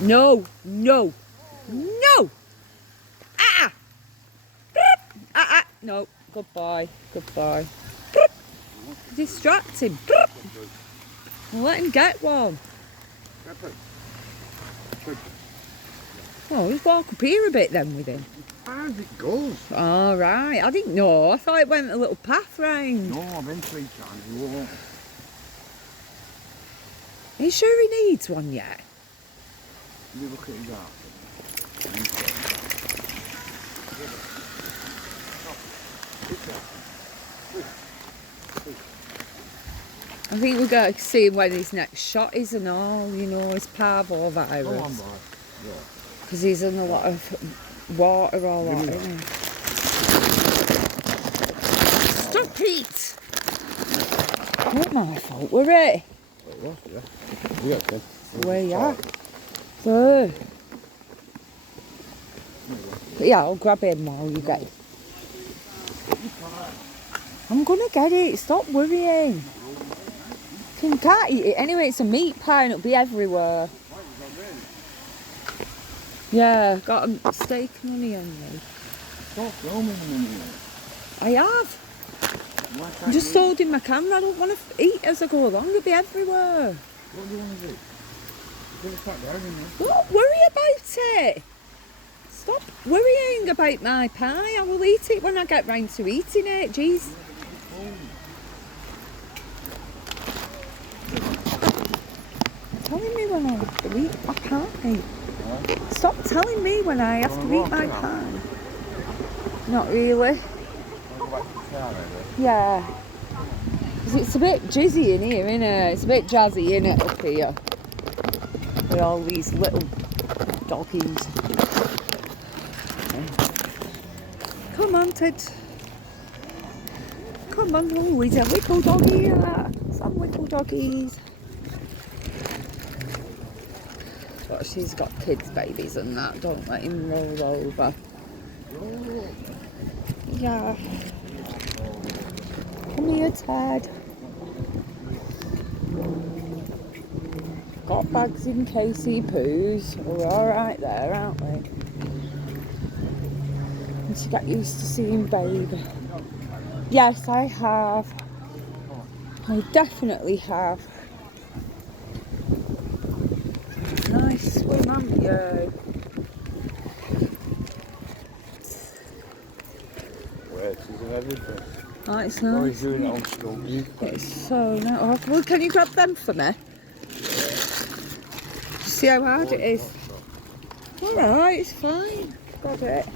No, no, no. Ah, no. Good boy, good boy. Distract him. Let him get one. Oh, just walk up here a bit then with him. As it goes. All right, I didn't know. I thought it went a little path round. No, I've been 3 times. You won't. Are you sure he needs one yet? You look at his arse. I think we've got to see when his next shot is and all, you know, his parvovirus. Go on, boy. Yeah. Because he's in a lot of water all that, isn't he? Stop it! Not my fault, were it? It was, yeah. Yeah, okay. Where you are? So. Yeah, I'll grab him while you get it. I'm gonna get it, stop worrying. You can't eat it anyway, it's a meat pie and it'll be everywhere. Yeah, got a steak and onion on me. Stop filming me. I have. I'm just holding my camera, I don't want to eat as I go along, it'll be everywhere. What do you want to do? Put it back down in there. Don't worry about it. Stop worrying about my pie, I will eat it when I get round to eating it, jeez. Telling me when I have to eat my pie. Stop telling me when I have to eat my pie. Not really. Yeah. Because it's a bit jizzy in here, isn't it? It's a bit jazzy, isn't it, up here? With all these little doggies. Come on, Ted. Come on, oh, he's a little doggy here. Some little doggies. But she's got kids, babies and that. Don't let him roll over. Yeah. Come here, Ted. Got bags in case he poos. We're alright there, aren't we? And to get used to seeing baby. Yes, I have. I definitely have. Nice swim, haven't you? Wedges and everything. Oh, it's Oh, nice. he's doing it on stone. It's so nice. Well, can you grab them for me? See how hard it is? Alright, it's fine. Got it.